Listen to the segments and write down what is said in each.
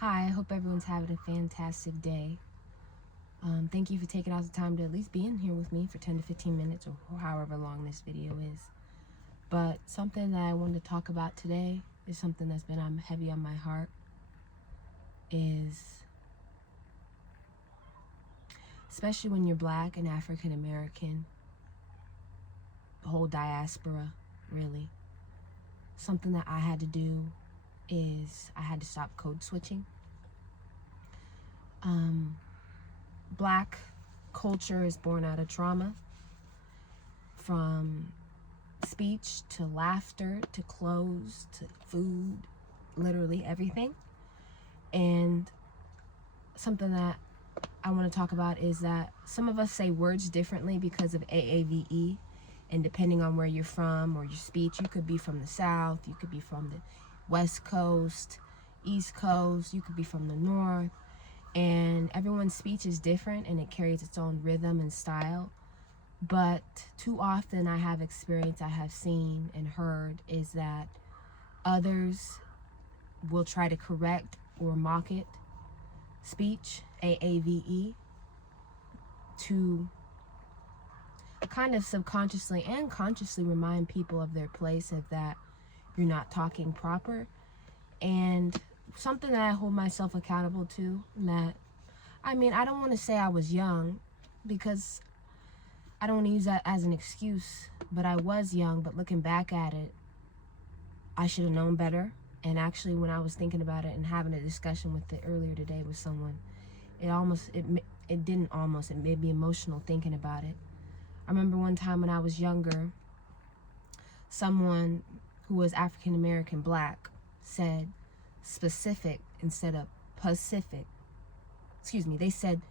Hi, I hope everyone's having a fantastic day. Thank you for taking out the time to at least be in here with me for 10 to 15 minutes or however long this video is. But something that I wanted to talk about today is something that's been heavy on my heart, is especially when you're Black and African American, the whole diaspora, really. Something that I had to do is I had to stop code switching. Black culture is born out of trauma, from speech to laughter to clothes to food, literally everything. And something that I want to talk about is that some of us say words differently because of AAVE, and depending on where you're from or your speech, you could be from the South, you could be from the West Coast, East Coast, you could be from the North, and everyone's speech is different and it carries its own rhythm and style. But too often I have seen and heard is that others will try to correct or mock it, speech, AAVE, to kind of subconsciously and consciously remind people of their place, of that you're not talking proper. And something that I hold myself accountable to, that, I don't want to say I was young, because I don't want to use that as an excuse, but I was young. But looking back at it, I should have known better. And actually, when I was thinking about it and having a discussion with it earlier today with someone, it made me emotional thinking about it. I remember one time when I was younger, someone who was African American Black said specific instead of Pacific. They said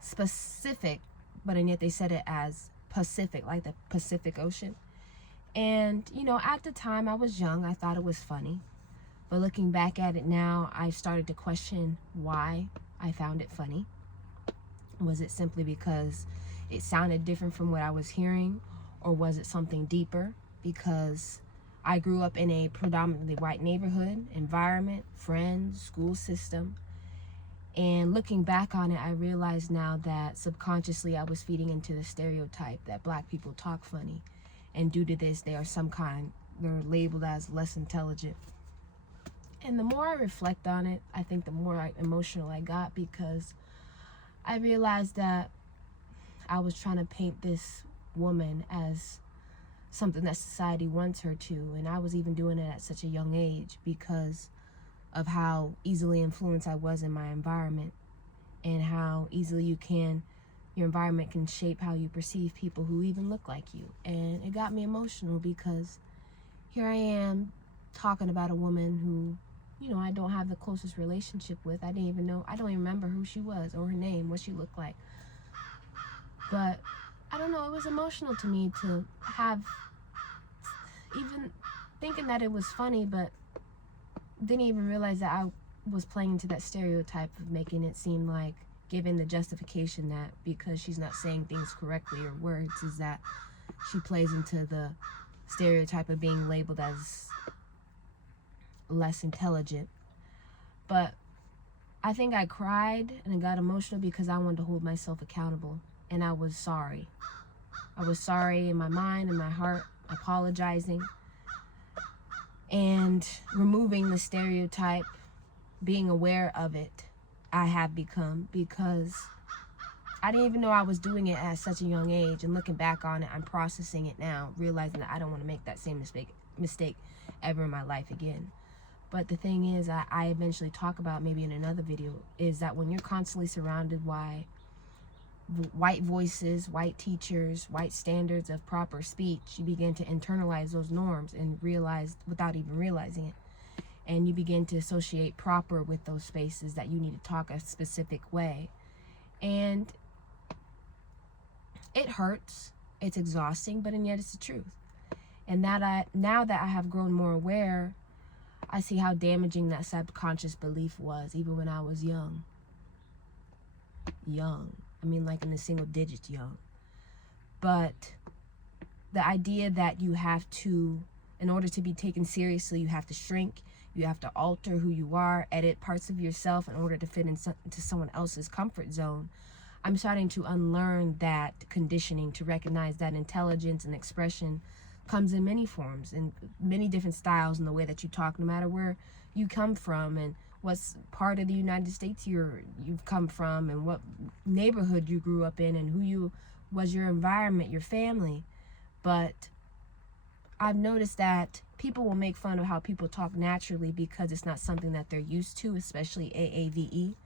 specific, but and yet they said it as Pacific, like the Pacific Ocean. And, at the time I was young, I thought it was funny. But looking back at it now, I started to question why I found it funny. Was it simply because it sounded different from what I was hearing? Or was it something deeper? Because I grew up in a predominantly white neighborhood, environment, friends, school system. And looking back on it, I realize now that subconsciously I was feeding into the stereotype that Black people talk funny. And due to this, they're labeled as less intelligent. And the more I reflect on it, I think the more emotional I got, because I realized that I was trying to paint this woman as something that society wants her to. And I was even doing it at such a young age because of how easily influenced I was in my environment, and how easily your environment can shape how you perceive people who even look like you. And it got me emotional because here I am talking about a woman who, I don't have the closest relationship with. I don't even remember who she was or her name, what she looked like. But I don't know, it was emotional to me to have, even thinking that it was funny, but didn't even realize that I was playing into that stereotype of making it seem like, giving the justification that because she's not saying things correctly or words, is that she plays into the stereotype of being labeled as less intelligent. But I think I cried and got emotional because I wanted to hold myself accountable, and I was sorry. I was sorry in my mind and my heart, apologizing and removing the stereotype, being aware of it. I have become, because I didn't even know I was doing it at such a young age. And looking back on it, I'm processing it now, realizing that I don't want to make that same mistake ever in my life again. But the thing is, I eventually talk about maybe in another video, is that when you're constantly surrounded by white voices, white teachers, white standards of proper speech, you begin to internalize those norms and realize, without even realizing it, and you begin to associate proper with those spaces, that you need to talk a specific way. And it hurts, it's exhausting, but and yet it's the truth. And now that I have grown more aware, I see how damaging that subconscious belief was, even when I was young. Like in the single digits young. But the idea that you have to, in order to be taken seriously, you have to shrink, You have to alter who you are, edit parts of yourself in order to fit into someone else's comfort zone. I'm starting to unlearn that conditioning to recognize that intelligence and expression comes in many forms, in many different styles, in the way that you talk, no matter where you come from and what's part of the United States you've come from, and what neighborhood you grew up in, and who was your environment, your family. But I've noticed that people will make fun of how people talk naturally because it's not something that they're used to, especially AAVE,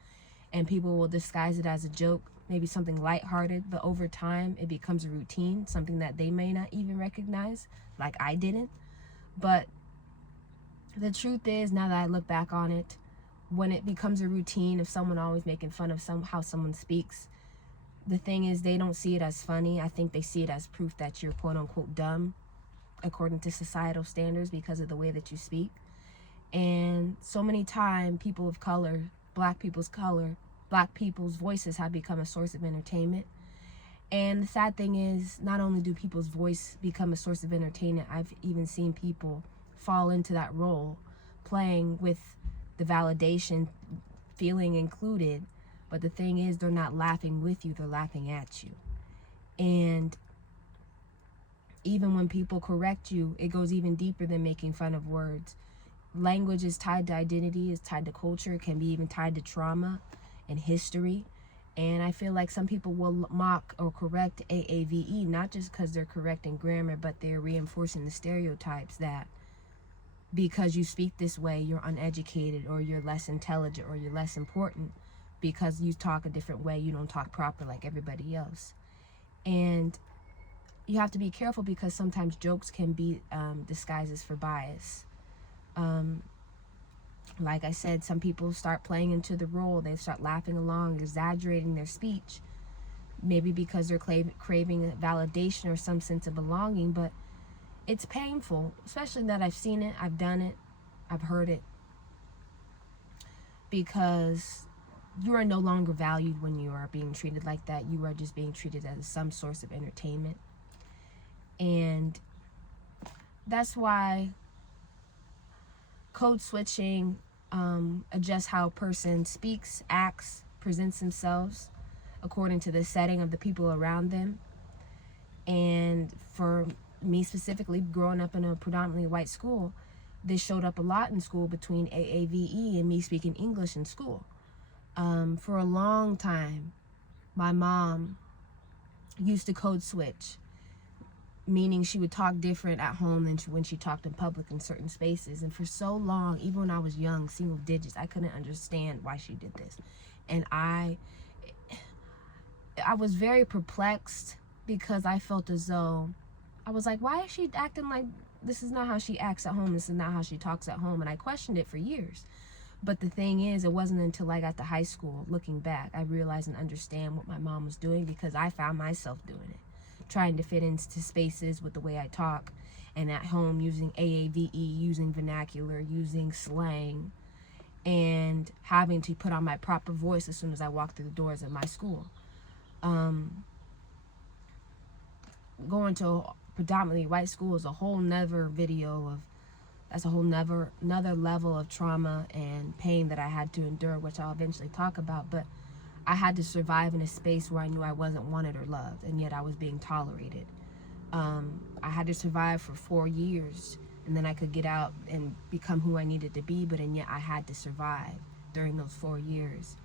and people will disguise it as a joke, maybe something lighthearted, but over time it becomes a routine, something that they may not even recognize, like I didn't. But the truth is, now that I look back on it, when it becomes a routine of someone always making fun of how someone speaks, the thing is, they don't see it as funny. I think they see it as proof that you're quote unquote dumb according to societal standards because of the way that you speak. And so many times, people of color, black people's voices have become a source of entertainment. And the sad thing is, not only do people's voice become a source of entertainment, I've even seen people fall into that role, playing with the validation, feeling included. But the thing is, they're not laughing with you, they're laughing at you. And even when people correct you, it goes even deeper than making fun of words. Language is tied to identity, is tied to culture, it can be even tied to trauma and history. And I feel like some people will mock or correct AAVE, not just because they're correcting grammar, but they're reinforcing the stereotypes that because you speak this way, you're uneducated, or you're less intelligent, or you're less important. Because you talk a different way, you don't talk proper like everybody else. And you have to be careful because sometimes jokes can be disguises for bias. Like I said, some people start playing into the role. They start laughing along, exaggerating their speech, maybe because they're craving validation or some sense of belonging. But it's painful, especially that I've seen it, I've done it, I've heard it, because you are no longer valued when you are being treated like that. You are just being treated as some source of entertainment. And that's why code switching adjusts how a person speaks, acts, presents themselves according to the setting of the people around them. And for me specifically, growing up in a predominantly white school, this showed up a lot in school between AAVE and me speaking English in school. For a long time, my mom used to code switch, meaning she would talk different at home than when she talked in public in certain spaces. And for so long, even when I was young, single digits, I couldn't understand why she did this. And I was very perplexed because I felt as though, I was like, why is she acting like this is not how she acts at home, this is not how she talks at home? And I questioned it for years. But the thing is, it wasn't until I got to high school, looking back, I realized and understand what my mom was doing, because I found myself doing it, trying to fit into spaces with the way I talk, and at home using AAVE, using vernacular, using slang, and having to put on my proper voice as soon as I walked through the doors of my school. Going to a predominantly white school is a whole nother video of, that's a whole another level of trauma and pain that I had to endure, which I'll eventually talk about. But I had to survive in a space where I knew I wasn't wanted or loved, and yet I was being tolerated. I had to survive for 4 years, and then I could get out and become who I needed to be, but and yet I had to survive during those 4 years.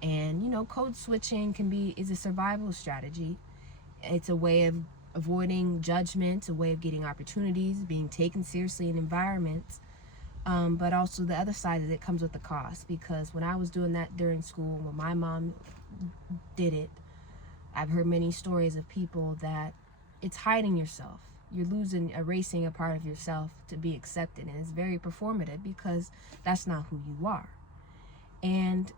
And, you know, code switching is a survival strategy. It's a way of avoiding judgment, a way of getting opportunities, being taken seriously in environments. But also the other side is it comes with the cost, because when I was doing that during school, when my mom did it, I've heard many stories of people that it's hiding yourself. You're erasing a part of yourself to be accepted, and it's very performative because that's not who you are. And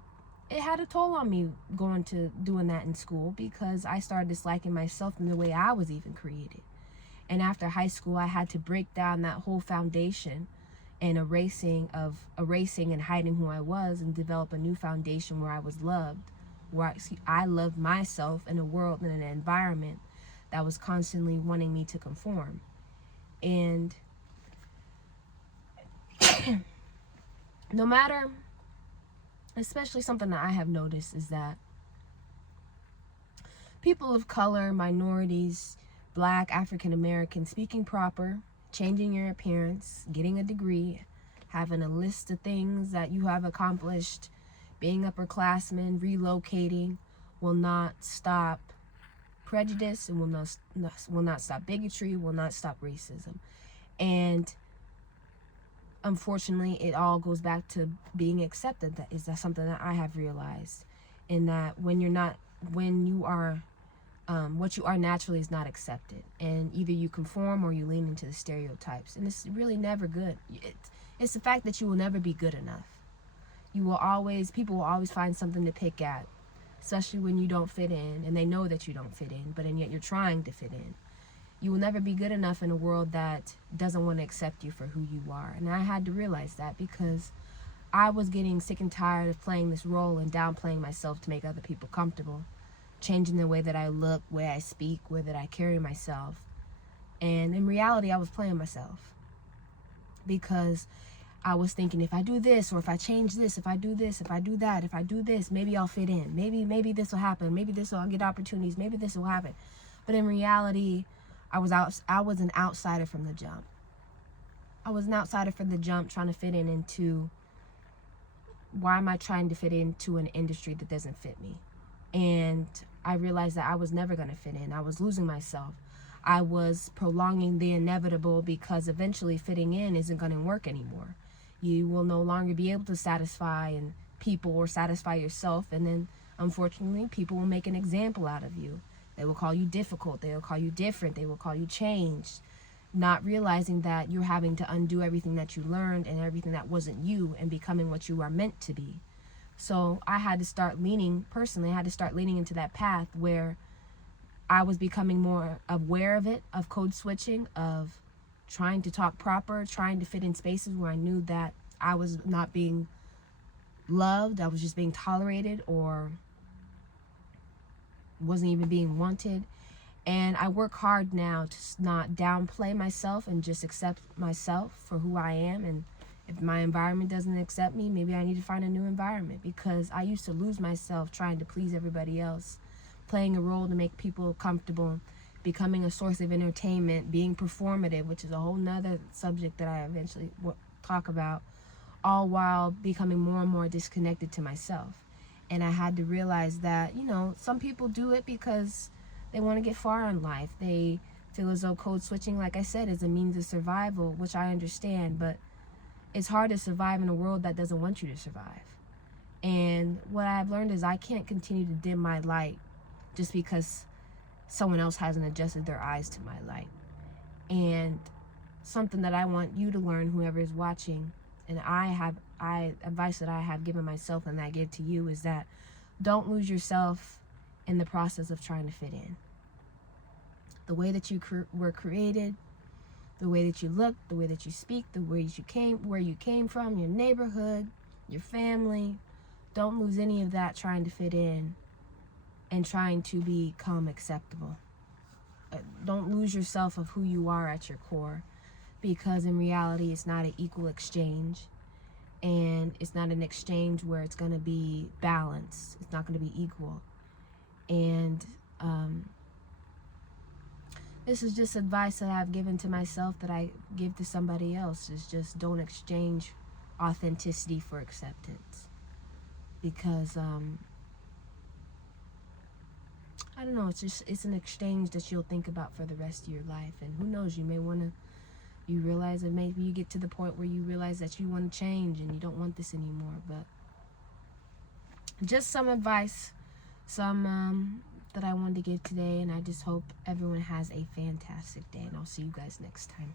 it had a toll on me doing that in school, because I started disliking myself in the way I was even created. And after high school, I had to break down that whole foundation and erasing and hiding who I was, and develop a new foundation where I was loved, where I loved myself in a world and an environment that was constantly wanting me to conform. And no matter, especially something that I have noticed is that people of color, minorities, black, African American, speaking proper, changing your appearance, getting a degree, having a list of things that you have accomplished, being upperclassmen, relocating, will not stop prejudice and will not stop bigotry, will not stop racism. And unfortunately, it all goes back to being accepted. That's something that I have realized, in that when you are what you are naturally is not accepted, and either you conform or you lean into the stereotypes, and it's really never good. It's the fact that you will never be good enough. People will always find something to pick at, especially when you don't fit in, and they know that you don't fit in, and yet you're trying to fit in. You will never be good enough in a world that doesn't want to accept you for who you are. And I had to realize that, because I was getting sick and tired of playing this role and downplaying myself to make other people comfortable, changing the way that I look, way I speak, way that I carry myself. And in reality, I was playing myself, because I was thinking, if I do this, or if I change this, if I do this, if I do that, if I do this, maybe I'll fit in. Maybe this will happen. Maybe I'll get opportunities. Maybe this will happen. But in reality, I was an outsider from the jump. I was an outsider from the jump, trying to fit in into, why am I trying to fit into an industry that doesn't fit me? And I realized that I was never going to fit in. I was losing myself. I was prolonging the inevitable, because eventually fitting in isn't going to work anymore. You will no longer be able to satisfy people or satisfy yourself, and then unfortunately people will make an example out of you. They will call you difficult, they will call you different, they will call you changed, not realizing that you're having to undo everything that you learned and everything that wasn't you, and becoming what you are meant to be. So I had to start leaning into that path where I was becoming more aware of it, of code switching, of trying to talk proper, trying to fit in spaces where I knew that I was not being loved, I was just being tolerated, or wasn't even being wanted. And I work hard now to not downplay myself and just accept myself for who I am. And if my environment doesn't accept me, maybe I need to find a new environment, because I used to lose myself trying to please everybody else, playing a role to make people comfortable, becoming a source of entertainment, being performative, which is a whole nother subject that I eventually will talk about, all while becoming more and more disconnected to myself. And I had to realize that, some people do it because they want to get far in life. They feel as though code switching, like I said, is a means of survival, which I understand, but it's hard to survive in a world that doesn't want you to survive. And what I've learned is I can't continue to dim my light just because someone else hasn't adjusted their eyes to my light. And something that I want you to learn, whoever is watching, and advice that I have given myself and that I give to you, is that don't lose yourself in the process of trying to fit in. The way that you were created, the way that you look, the way that you speak, where you came from, your neighborhood, your family, don't lose any of that trying to fit in and trying to become acceptable. Don't lose yourself of who you are at your core, because in reality it's not an equal exchange, and it's not an exchange where it's going to be balanced. It's not going to be equal. And this is just advice that I've given to myself that I give to somebody else, is just don't exchange authenticity for acceptance, because I don't know, it's an exchange that you'll think about for the rest of your life. And who knows, you realize that maybe you get to the point where you realize that you want to change and you don't want this anymore. But just some advice, that I wanted to give today, and I just hope everyone has a fantastic day, and I'll see you guys next time.